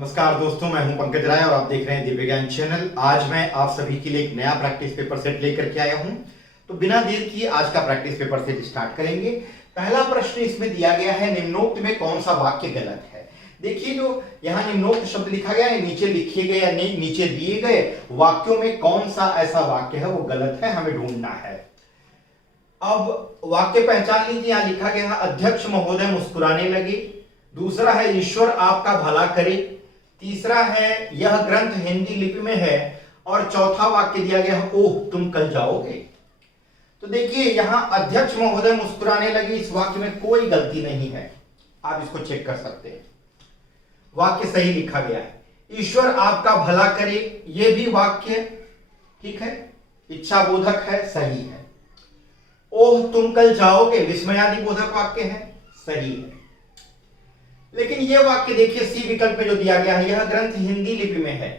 नमस्कार दोस्तों, मैं हूं पंकज राय और आप देख रहे हैं दिव्य ज्ञान चैनल। आज मैं आप सभी के लिए एक नया प्रैक्टिस पेपर सेट लेकर के आया हूं। तो बिना देर किए आज का प्रैक्टिस पेपर सेट स्टार्ट करेंगे। पहला प्रश्न इसमें दिया गया है, निम्नोक्त में कौन सा वाक्य गलत है। देखिए, जो यहाँ निम्नोक्त शब्द लिखा गया है, नीचे लिखे गए या नहीं नीचे दिए गए वाक्यों में कौन सा ऐसा वाक्य है वो गलत है, हमें ढूंढना है। अब वाक्य पहचान लीजिए। यहाँ लिखा गया है, अध्यक्ष महोदय मुस्कुराने लगे। दूसरा है, ईश्वर आपका भला करे। तीसरा है, यह ग्रंथ हिंदी लिपि में है। और चौथा वाक्य दिया गया है, ओह तुम कल जाओगे। तो देखिए, यहां अध्यक्ष महोदय मुस्कुराने लगे, इस वाक्य में कोई गलती नहीं है, आप इसको चेक कर सकते हैं, वाक्य सही लिखा गया है। ईश्वर आपका भला करे, यह भी वाक्य ठीक है, इच्छा बोधक है, सही है। ओह तुम कल जाओगे, विस्मयादि बोधक वाक्य है, सही है। लेकिन यह वाक्य देखिए, सी विकल्प में जो दिया गया है, यह ग्रंथ हिंदी लिपि में है।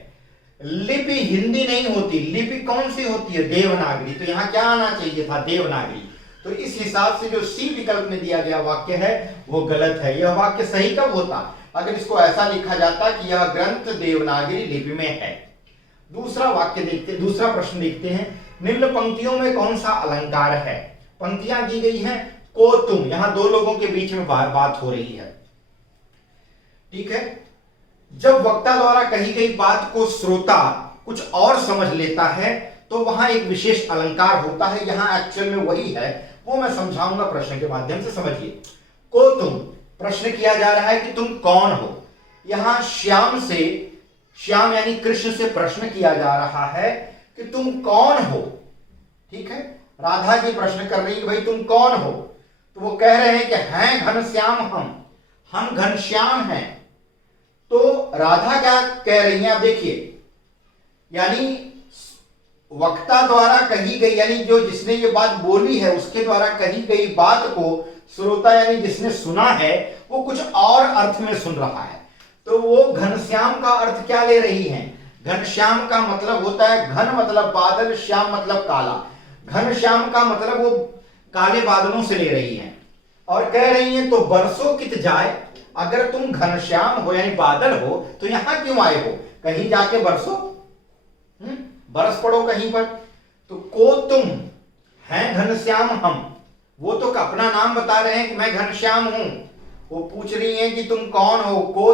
लिपि हिंदी नहीं होती, लिपि कौन सी होती है, देवनागरी। तो यहां क्या आना चाहिए था, देवनागरी। तो इस हिसाब से जो सी विकल्प में दिया गया वाक्य है वो गलत है। यह वाक्य सही कब होता, अगर इसको ऐसा लिखा जाता कि यह ग्रंथ देवनागरी लिपि में है। दूसरा वाक्य देखते, दूसरा प्रश्न देखते हैं, निम्न पंक्तियों में कौन सा अलंकार है। पंक्तियां दी गई हैं, को तुम, यहां दो लोगों के बीच में बात हो रही है, ठीक है। जब वक्ता द्वारा कही गई बात को श्रोता कुछ और समझ लेता है तो वहां एक विशेष अलंकार होता है। यहां एक्चुअल में वही है, वो मैं समझाऊंगा प्रश्न के माध्यम से, समझिए। को तुम, प्रश्न किया जा रहा है कि तुम कौन हो। यहां श्याम से, श्याम यानी कृष्ण से प्रश्न किया जा रहा है कि तुम कौन हो, ठीक है। राधा जी प्रश्न कर रही है, भाई तुम कौन हो। तो वो कह रहे हैं कि हैं घनश्याम, हम घनश्याम हैं। तो राधा क्या कह रही हैं, आप देखिए, यानी वक्ता द्वारा कही गई, यानी जो जिसने ये बात बोली है उसके द्वारा कही गई बात को श्रोता यानी जिसने सुना है वो कुछ और अर्थ में सुन रहा है। तो वो घनश्याम का अर्थ क्या ले रही हैं, घनश्याम का मतलब होता है, घन मतलब बादल, श्याम मतलब काला। घनश्याम का मतलब वो काले बादलों से ले रही हैं और कह रही हैं, तो बरसों कित जाए, अगर तुम घनश्याम हो यानी बादल हो तो यहां क्यों आए हो, कहीं जाके बरसो, बरस पड़ो कहीं पर। तो को तुम, हैं घनश्याम हम, वो तो अपना नाम बता रहे हैं कि मैं घनश्याम हूं। वो पूछ रही हैं कि तुम कौन हो, को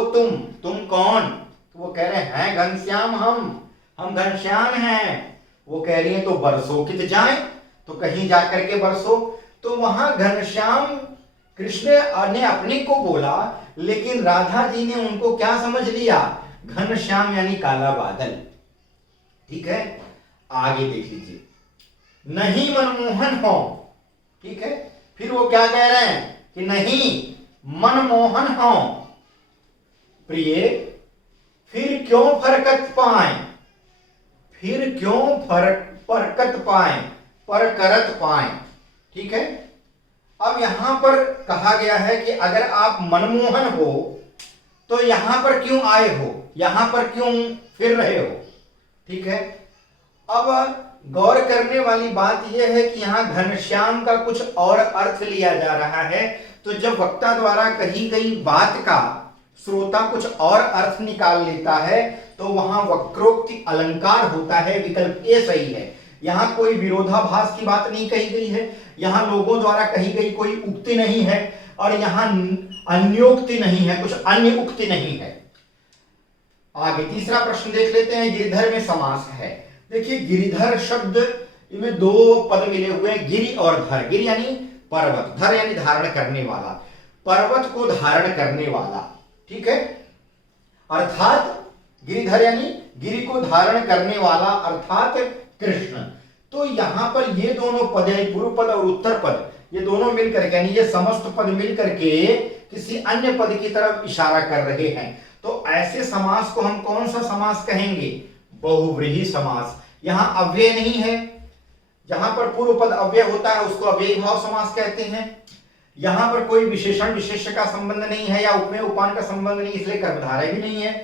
तुम कौन। तो वो कह रहे हैं घनश्याम हम घनश्याम हैं। वो कह रही हैं, तो बरसो कित जाए, तो कहीं जाकर के बरसो। तो वहां घनश्याम कृष्ण ने अपने को बोला, लेकिन राधा जी ने उनको क्या समझ लिया, घनश्याम यानी काला बादल, ठीक है। आगे देख लीजिए, नहीं मनमोहन हो, ठीक है। फिर वो क्या कह रहे हैं कि नहीं मनमोहन हो प्रिय, फिर क्यों फरकत पाए, फिर क्यों फरकत पाए, पर करत पाए, ठीक है। अब यहां पर कहा गया है कि अगर आप मनमोहन हो तो यहां पर क्यों आए हो, यहां पर क्यों फिर रहे हो, ठीक है। अब गौर करने वाली बात यह है कि यहां घनश्याम का कुछ और अर्थ लिया जा रहा है। तो जब वक्ता द्वारा कही गई बात का श्रोता कुछ और अर्थ निकाल लेता है तो वहां वक्रोक्ति अलंकार होता है, विकल्प ए सही है। यहां कोई विरोधाभास की बात नहीं कही गई है, यहां लोगों द्वारा कही गई कोई उक्ति नहीं है और यहां अन्योक्ति नहीं है, कुछ अन्य उक्ति नहीं है। आगे तीसरा प्रश्न देख लेते हैं, गिरिधर में समास है। देखिए, गिरिधर शब्द इनमें दो पद मिले हुए हैं, गिरि और धर। गिरि यानी पर्वत, धर यानी धारण करने वाला, पर्वत को धारण करने वाला, ठीक है। अर्थात गिरिधर यानी गिरि को धारण करने वाला, अर्थात कृष्ण। तो यहां पर ये दोनों पद यानी पूर्व पद और उत्तर पद, ये दोनों मिलकर के यानी ये समस्त पद मिलकर के किसी अन्य पद की तरफ इशारा कर रहे हैं। तो ऐसे समास को हम कौन सा समास कहेंगे, बहुव्रीहि समास। यहां अव्यय नहीं है, जहां पर पूर्व पद अव्यय होता है उसको अव्ययी भाव समास कहते हैं। यहां पर कोई विशेषण विशेष्य का संबंध नहीं है या उपमेय उपान का संबंध नहीं, इसलिए कर्मधारय भी नहीं है।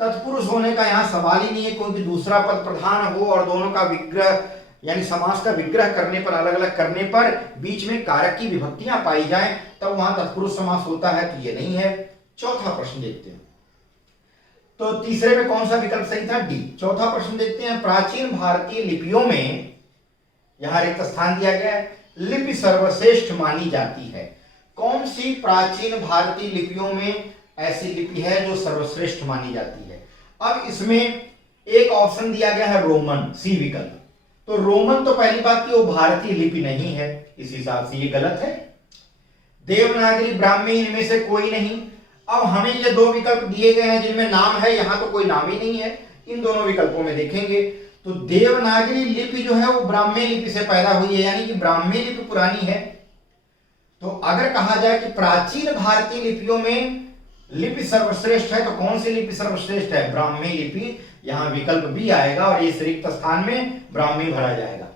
तत्पुरुष होने का यहां सवाल ही नहीं है, क्योंकि दूसरा पद प्रधान हो और दोनों का विग्रह यानी समास का विग्रह करने पर, अलग अलग करने पर बीच में कारक की विभक्तियां पाई जाएं तब वहां तत्पुरुष समास होता है, तो ये नहीं है। चौथा प्रश्न देखते हैं, तो तीसरे में कौन सा विकल्प सही था? डी। चौथा प्रश्न देखते हैं, प्राचीन भारतीय लिपियों में, यहां रिक्त स्थान दिया गया है, लिपि सर्वश्रेष्ठ मानी जाती है। कौन सी प्राचीन भारतीय लिपियों में ऐसी लिपि है जो सर्वश्रेष्ठ मानी जाती है? अब इसमें एक ऑप्शन दिया गया है रोमन, सी विकल्प। तो रोमन तो पहली बात की वो भारतीय लिपि नहीं है, इस हिसाब से ये गलत है। देवनागरी, ब्राह्मी, इनमें से कोई नहीं। अब हमें ये दो विकल्प दिए गए हैं जिनमें नाम है, यहां तो कोई नाम ही नहीं है। इन दोनों विकल्पों में देखेंगे तो देवनागरी लिपि जो है वो ब्राह्मी लिपि से पैदा हुई है, यानी कि ब्राह्मी लिपि पुरानी है। तो अगर कहा जाए कि प्राचीन भारतीय लिपियों में लिपि सर्वश्रेष्ठ है तो कौन सी लिपि सर्वश्रेष्ठ है? ब्राह्मी लिपि। यहां विकल्प भी आएगा और इस रिक्त स्थान में ब्राह्मी भरा जाएगा।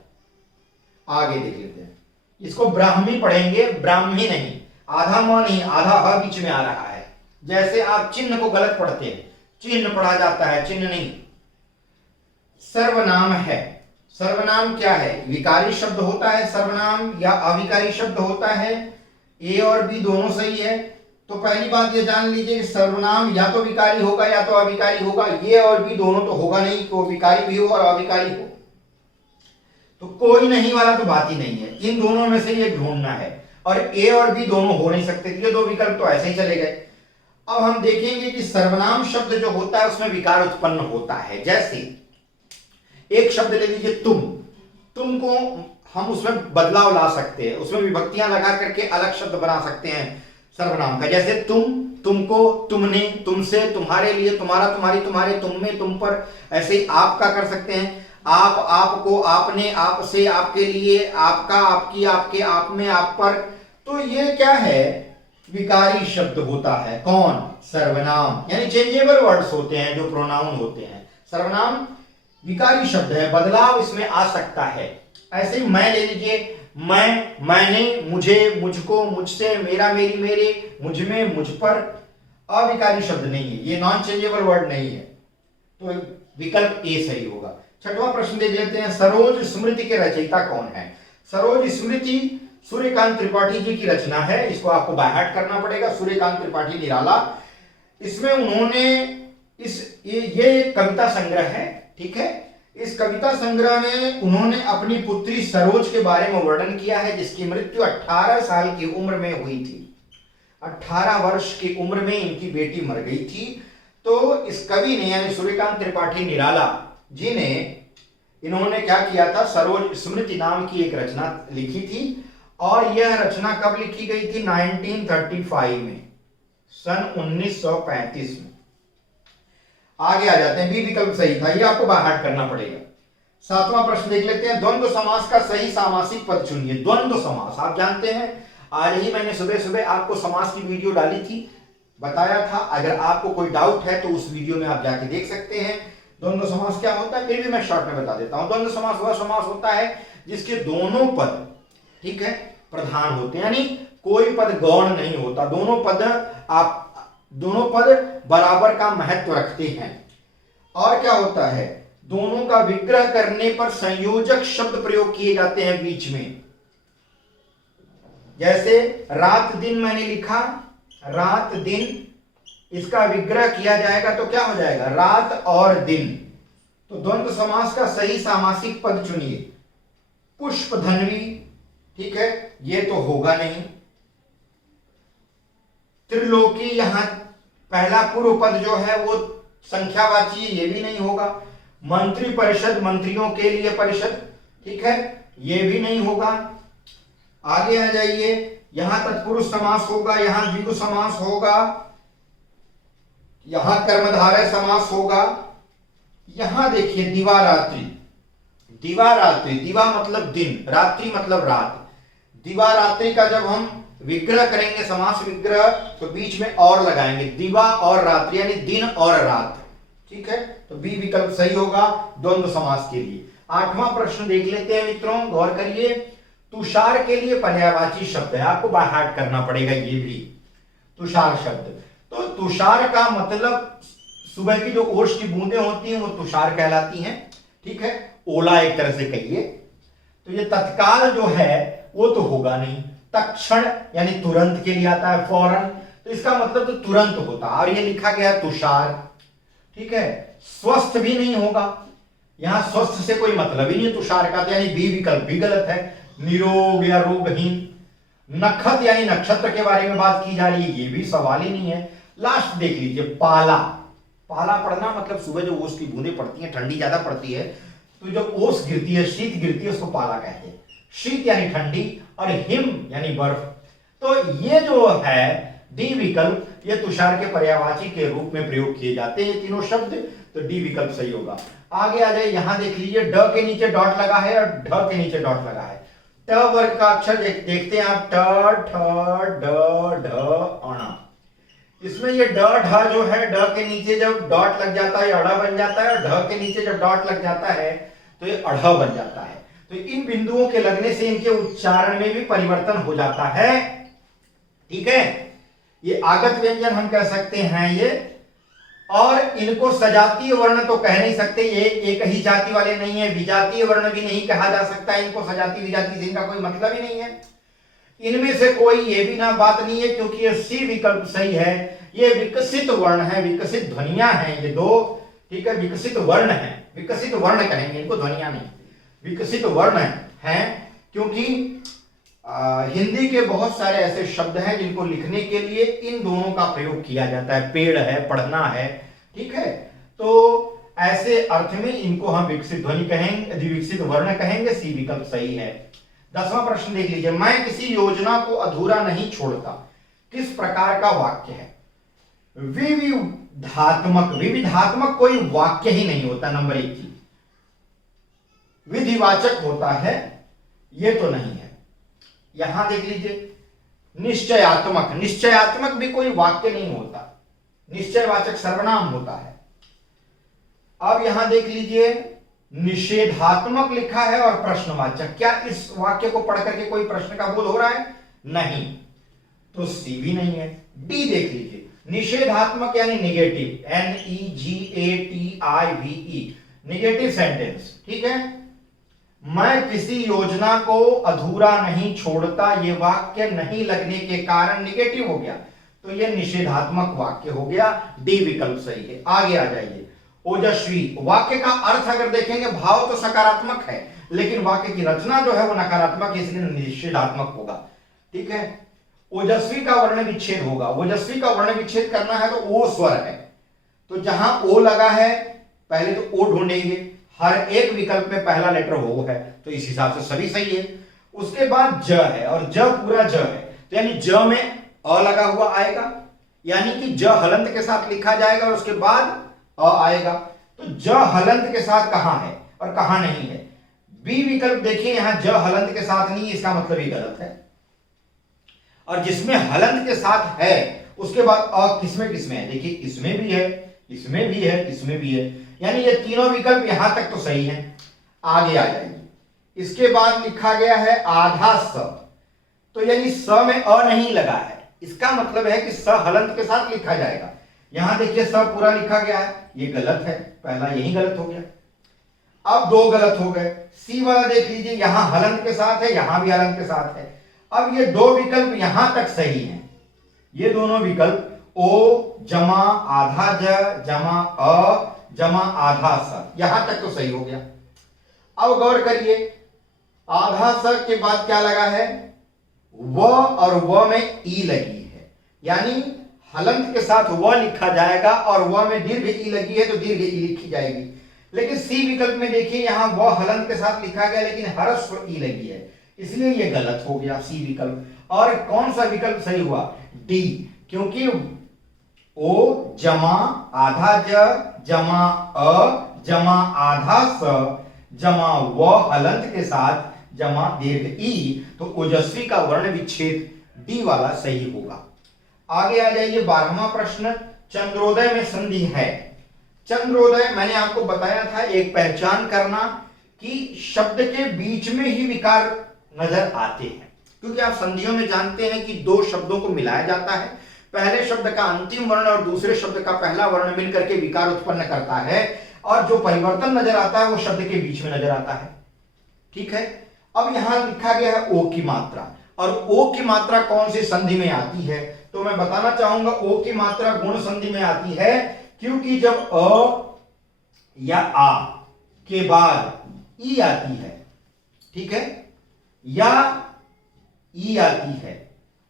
आगे देख लेते हैं, इसको ब्राह्मी पढ़ेंगे, ब्राह्मी नहीं। आधा म नहीं, आधा ह बीच में आ रहा है। जैसे आप चिन्ह को गलत पढ़ते हैं, चिन्ह पढ़ा जाता है, चिन्ह नहीं। सर्वनाम है। सर्वनाम क्या है? विकारी शब्द होता है सर्वनाम या अविकारी शब्द होता है? ए और बी दोनों सही है। तो पहली बात ये जान लीजिए कि सर्वनाम या तो विकारी होगा या तो अविकारी होगा। ये और बी दोनों तो होगा नहीं कि वो विकारी भी हो और अविकारी हो। तो कोई नहीं वाला तो बात ही नहीं है, इन दोनों में से ये ढूंढना है। और ए और बी दोनों हो नहीं सकते, ये दो विकल्प तो ऐसे ही चले गए। अब हम देखेंगे कि सर्वनाम शब्द जो होता है उसमें विकार उत्पन्न होता है। जैसे एक शब्द ले लीजिए तुम, तुम को हम उसमें बदलाव ला सकते हैं, उसमें विभक्तियां लगा करके अलग शब्द बना सकते हैं सर्वनाम का। जैसे तुम, तुमको, तुमने, तुमसे, तुम्हारे लिए, तुम्हारा, तुम्हारी, तुम्हारे, तुम में, तुम पर। ऐसे ही आपका कर सकते हैं, आप, आपको, आपने, आपसे, आपके लिए, आपका, आपकी, आपके, आप में, आप पर। तो ये क्या है? विकारी शब्द होता है। कौन? सर्वनाम। यानी चेंजेबल वर्ड्स होते हैं जो प्रोनाउन होते हैं। सर्वनाम विकारी शब्द है, बदलाव इसमें आ सकता है। ऐसे ही मैं ले लीजिए, मैं, मैंने, मुझे, मुझको, मुझसे, मेरा, मेरी, मेरे, मुझ में, मुझ पर। अविकारी शब्द नहीं है, ये नॉन चेंजेबल वर्ड नहीं है। तो विकल्प ए सही होगा। छठवां प्रश्न देख लेते हैं, सरोज स्मृति के रचयिता कौन है? सरोज स्मृति सूर्यकांत त्रिपाठी जी की रचना है। इसको आपको बाय हार्ट करना पड़ेगा। सूर्यकांत त्रिपाठी निराला, इसमें उन्होंने ये एक कविता संग्रह है, ठीक है। इस कविता संग्रह में उन्होंने अपनी पुत्री सरोज के बारे में वर्णन किया है, जिसकी मृत्यु 18 साल की उम्र में हुई थी। 18 वर्ष की उम्र में इनकी बेटी मर गई थी। तो इस कवि ने यानी सूर्यकांत त्रिपाठी निराला जी ने, इन्होंने क्या किया था? सरोज स्मृति नाम की एक रचना लिखी थी। और यह रचना कब लिखी गई थी? 1935 में, सन 1935 में। आगे आ जाते हैं, बी विकल्प सही था, ये आपको बाय हार्ट करना पड़ेगा। सातवां प्रश्न देख लेते हैं, द्वंद्व समास का सही सामासिक पद चुनिए। द्वंद्व समास आप जानते हैं, आज ही मैंने सुबह सुबह आपको समास की वीडियो डाली थी, बताया था। अगर आपको कोई डाउट है तो उस वीडियो में आप जाके देख सकते हैं। द्वंद्व समास क्या होता है, फिर भी मैं शॉर्ट में बता देता हूं। द्वंद्व समास वह समास होता है जिसके दोनों पद, ठीक है, प्रधान होते हैं, यानी कोई पद गौण नहीं होता। दोनों पद बराबर का महत्व रखते हैं। और क्या होता है? दोनों का विग्रह करने पर संयोजक शब्द प्रयोग किए जाते हैं बीच में। जैसे रात दिन मैंने लिखा, रात दिन, इसका विग्रह किया जाएगा तो क्या हो जाएगा? रात और दिन। तो द्वंद्व समास का सही सामासिक पद चुनिए। पुष्पधन्वी, ठीक है, ये तो होगा नहीं। त्रिलोकी, यहां पहला पूर्व पद जो है वो संख्यावाची, ये भी नहीं होगा। मंत्री परिषद, मंत्रियों के लिए परिषद, ठीक है, ये भी नहीं होगा। आगे आ जाइए, यहां तत्पुरुष समास होगा, यहां द्विगु समास होगा, यहां कर्मधारय समास होगा। यहां देखिए दिवारात्रि, दिवारात्रि, दिवा मतलब दिन, रात्रि मतलब रात। दिवारात्रि का जब हम विग्रह करेंगे, समास विग्रह, तो बीच में और लगाएंगे, दिवा और रात्रि, यानी दिन और रात, ठीक है। तो बी विकल्प सही होगा द्वंद्व समास के लिए। आठवां प्रश्न देख लेते हैं मित्रों, गौर करिए। तुषार के लिए पर्यायवाची शब्द है, आपको बाय हार्ट करना पड़ेगा ये भी, तुषार शब्द। तो तुषार का मतलब सुबह की जो ओस की बूंदें होती हैं वो तुषार कहलाती हैं, ठीक है, ओला एक तरह से कहिए। तो ये तत्काल जो है वो तो होगा नहीं। तत्क्षण यानी तुरंत के लिए आता है, फौरन, तो इसका मतलब तो तुरंत होता है। और ये लिखा गया तुषार, ठीक है, स्वस्थ भी नहीं होगा, यहां स्वस्थ से कोई मतलब ही नहीं है तुषार का, तो यानी बी विकल्प भी गलत है। निरोग या रोगहीन। नखत यानी नक्षत्र के बारे में बात की जा रही है, ये भी सवाल ही नहीं है। लास्ट देख लीजिए, पाला। पाला पड़ना मतलब सुबह जो ओस की बूंदें पड़ती हैं, ठंडी ज्यादा पड़ती है, तो जब ओस गिरती है, शीत गिरती है, उसको पाला कहते हैं। शीत यानी ठंडी और हिम यानी बर्फ। तो ये जो है डी विकल्प, ये तुषार के पर्यायवाची के रूप में प्रयोग किए जाते हैं तीनों शब्द, तो डी विकल्प सही होगा। आगे आ जाए, यहां देख लीजिए, ड के नीचे डॉट लगा है और ढ के नीचे डॉट लगा है। ट वर्ग का अक्षर देखते हैं आप, ट ठ ड ढ अण। इसमें ये ड ढ जो है, ड के नीचे जब डॉट लग जाता है अड़ बन जाता है, और ढ के नीचे जब डॉट लग जाता है तो ये अढ़ बन जाता है। तो इन बिंदुओं के लगने से इनके उच्चारण में भी परिवर्तन हो जाता है। ठीक है, ये आगत व्यंजन हम कह सकते हैं ये, और इनको सजातीय वर्ण तो कह नहीं सकते, ये एक ही जाति वाले नहीं है। विजातीय वर्ण भी नहीं कहा जा सकता इनको, सजाती विजाती से इनका कोई मतलब ही नहीं है। इनमें से कोई ये भी ना बात नहीं है, क्योंकि ये सी विकल्प सही है। ये विकसित वर्ण है, विकसित ध्वनियां हैं ये दो। ठीक है, विकसित वर्ण है, विकसित वर्ण कहेंगे इनको, ध्वनियां नहीं, विकसित वर्ण हैं। क्योंकि हिंदी के बहुत सारे ऐसे शब्द हैं जिनको लिखने के लिए इन दोनों का प्रयोग किया जाता है, पेड़ है, पढ़ना है। ठीक है, तो ऐसे अर्थ में इनको हम विकसित ध्वनि कहेंगे, विकसित वर्ण कहेंगे। सी विकल्प सही है। 10वां प्रश्न देख लीजिए, मैं किसी योजना को अधूरा नहीं छोड़ता, किस प्रकार का वाक्य है? विविधात्मक। विविधात्मक कोई वाक्य ही नहीं होता, नंबर 1 चीज। विधिवाचक होता है, ये तो नहीं है। यहां देख लीजिए, निश्चयात्मक। निश्चयात्मक भी कोई वाक्य नहीं होता, निश्चयवाचक सर्वनाम होता है। अब यहां देख लीजिए, निषेधात्मक लिखा है और प्रश्नवाचक। क्या इस वाक्य को पढ़ करके कोई प्रश्न का बोध हो रहा है? नहीं, तो सी भी नहीं है। डी देख लीजिए, निषेधात्मक यानी निगेटिव, NEGATIVE, निगेटिव सेंटेंस। ठीक है, मैं किसी योजना को अधूरा नहीं छोड़ता, ये वाक्य नहीं लगने के कारण निगेटिव हो गया, तो ये निषेधात्मक वाक्य हो गया। डी विकल्प सही है। आगे आ जाइए, ओजस्वी। वाक्य का अर्थ अगर देखेंगे, भाव तो सकारात्मक है, लेकिन वाक्य की रचना जो है वो नकारात्मक, इसलिए निषेधात्मक होगा। ठीक है, ओजस्वी का वर्ण विच्छेद होगा। ओजस्वी का वर्ण विच्छेद करना है तो ओ स्वर है, तो जहां ओ लगा है पहले तो ओ ढूंढेंगे, हर एक विकल्प में पहला लेटर ओ है, तो इस हिसाब से सभी सही है। उसके बाद ज है, और ज पूरा ज है, तो यानी ज में अ लगा हुआ आएगा, यानी कि ज हलंत के साथ लिखा जाएगा और उसके बाद अ आएगा। तो ज हलंत के साथ कहां है और कहां नहीं है? बी विकल्प देखिए, यहां ज हलंत के साथ नहीं, इसका मतलब ही गलत है। और जिसमें हलंत के साथ है उसके बाद अ किसमें किसमें है? देखिए, इसमें भी है, इसमें भी है, इसमें भी है, यानी ये तीनों विकल्प यहां तक तो सही है। आगे आ जाइए, इसके बाद लिखा गया है आधा स, तो यानी स में अ नहीं लगा है, इसका मतलब है कि स हलंत के साथ लिखा जाएगा। यहां देखिए स पूरा लिखा गया है, ये गलत है, पहला यही गलत हो गया। अब दो गलत हो गए। सी वाला देख लीजिए, यहां हलंत के साथ है, यहां भी हलंत के साथ है। अब ये दो विकल्प यहां तक सही हैं, ये दोनों विकल्प ओ जमा आधा ज जमा अ जमा आधा स, यहां तक तो सही हो गया। अब गौर करिए, आधा स के बाद क्या लगा है? व, और व में ई लगी है, यानी हलंत के साथ व लिखा जाएगा, और व में दीर्घ ई लगी है तो दीर्घ ई लिखी जाएगी। लेकिन सी विकल्प में देखिए, यहां व हलंत के साथ लिखा गया, लेकिन ह्रस्व ई लगी है, इसलिए यह गलत हो गया सी विकल्प। और कौन सा विकल्प सही हुआ? डी, क्योंकि ओ जमा आधा ज जमा अ जमा आधा स जमा व हलंत के साथ जमा दीर्घ ई, तो ओजस्वी का वर्ण विच्छेद डी वाला सही होगा। आगे आ जाइए, 12वां प्रश्न, चंद्रोदय में संधि है। चंद्रोदय मैंने आपको बताया था, एक पहचान करना कि शब्द के बीच में ही विकार नजर आते हैं, क्योंकि आप संधियों में जानते हैं कि दो शब्दों को मिलाया जाता है, पहले शब्द का अंतिम वर्ण और दूसरे शब्द का पहला वर्ण मिलकर के विकार उत्पन्न करता है, और जो परिवर्तन नजर आता है वो शब्द के बीच में नजर आता है। ठीक है, अब यहां लिखा गया है ओ की मात्रा, और ओ की मात्रा कौन सी संधि में आती है? तो मैं बताना चाहूंगा, ओ की मात्रा गुण संधि में आती है, क्योंकि जब अ या आ के बाद ई आती है, ठीक है, या ई आती है,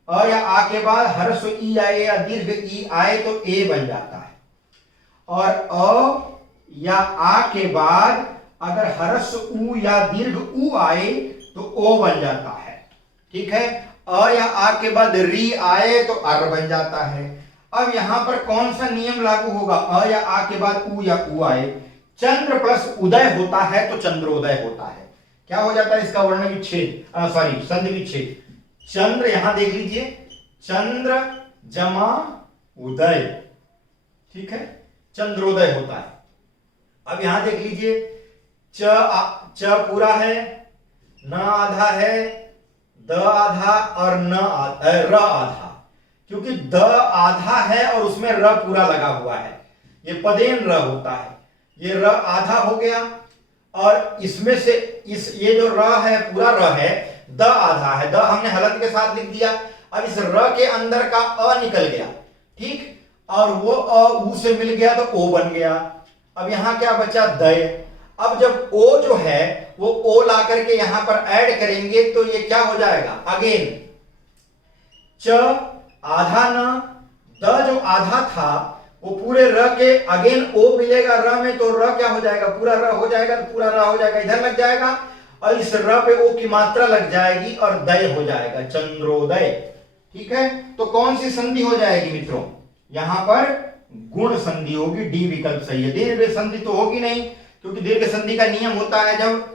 अ या आ के बाद ह्रस्व ई आए या दीर्घ ई आए तो ए बन जाता है, और अ या आ के बाद अगर ह्रस्व ऊ या दीर्घ ऊ आए तो ओ बन जाता है, ठीक है। अ या आ के बाद री आए तो अर बन जाता है। अब यहां पर कौन सा नियम लागू होगा? अ या आ के बाद ऊ या ऊ आए, चंद्र प्लस उदय होता है तो चंद्रोदय होता है। क्या हो जाता है इसका वर्ण विच्छेद, सॉरी संधि विच्छेद। चंद्र, यहां देख लीजिए, चंद्र जमा उदय, ठीक है, चंद्रोदय होता है। अब यहां देख लीजिए, च पूरा है, न आधा है, द आधा और र आधा। क्योंकि द आधा है और उसमें र पूरा लगा हुआ है, ये पदेन र होता है, ये र आधा हो गया, और इसमें से ये जो र है पूरा र है, द आधा है, द हमने हलंत के साथ लिख दिया। अब इस र के अंदर का अ निकल गया, ठीक, और वो अ ऊ से मिल गया तो ओ बन गया। अब यहां क्या बचा? दय। अब जब ओ जो है वो ओ ला करके यहां पर ऐड करेंगे तो ये क्या हो जाएगा? अगेन च आधा न, द जो आधा था वो पूरे र के अगेन ओ मिलेगा र में, तो र क्या हो जाएगा? पूरा र हो जाएगा, तो पूरा र हो जाएगा, इधर लग जाएगा, और इस र पे ओ की मात्रा लग जाएगी और दय हो जाएगा, चंद्रोदय, ठीक है। तो कौन सी संधि हो जाएगी मित्रों? यहां पर गुण संधि होगी, डी विकल्प सही है। दीर्घ संधि तो होगी नहीं, क्योंकि दीर्घ संधि का नियम होता है जब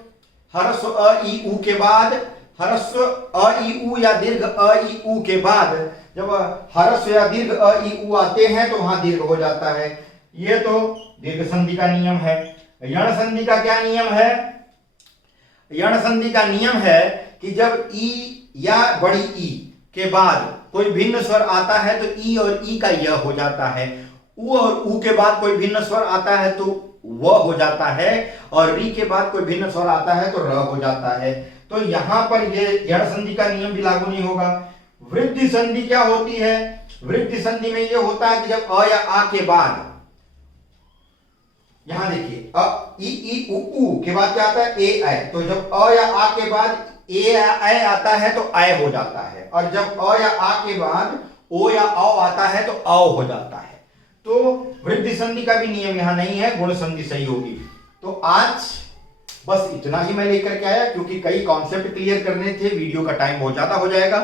ह्रस्व अ ई ऊ के बाद, ह्रस्व अ ई ऊ या दीर्घ अ ई ऊ के बाद जब ह्रस्व या दीर्घ अ ई ऊ आते हैं तो वहां दीर्घ हो जाता है। ये तो दीर्घ संधि का नियम है। यण संधि का क्या नियम है? यण संधि का नियम है कि जब ई या बड़ी ई के बाद कोई भिन्न स्वर आता है तो ई और ई का य हो जाता है, उ और ऊ के बाद कोई भिन्न स्वर आता है तो व हो जाता है, और री के बाद कोई भिन्न स्वर आता है तो र हो जाता है। तो यहां पर ये यण संधि का नियम भी लागू नहीं होगा। वृद्धि संधि क्या होती है? वृद्धि संधि में ये होता है कि जब अ या आ के बाद, यहां देखिए, अ ई ऊ के बाद क्या आता है? ए ऐ, तो जब अ या आ के बाद ए ऐ आता है तो ऐ हो जाता है, और जब अ या आ के बाद ओ या औ आता है तो औ हो जाता है। तो वृद्धि संधि का भी नियम यहां नहीं है, गुण संधि सही होगी। तो आज बस इतना ही मैं लेकर के आया, क्योंकि कई कॉन्सेप्ट क्लियर करने थे, वीडियो का टाइम बहुत ज्यादा हो जाएगा।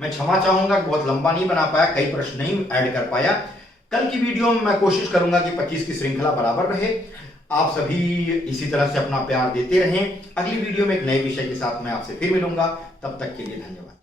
मैं क्षमा चाहूंगा कि बहुत लंबा नहीं बना पाया, कई प्रश्न नहीं ऐड कर पाया। कल की वीडियो में मैं कोशिश करूंगा कि 25 की श्रृंखला बराबर रहे। आप सभी इसी तरह से अपना प्यार देते रहें। अगली वीडियो में एक नए विषय के साथ मैं आपसे फिर मिलूंगा, तब तक के लिए धन्यवाद।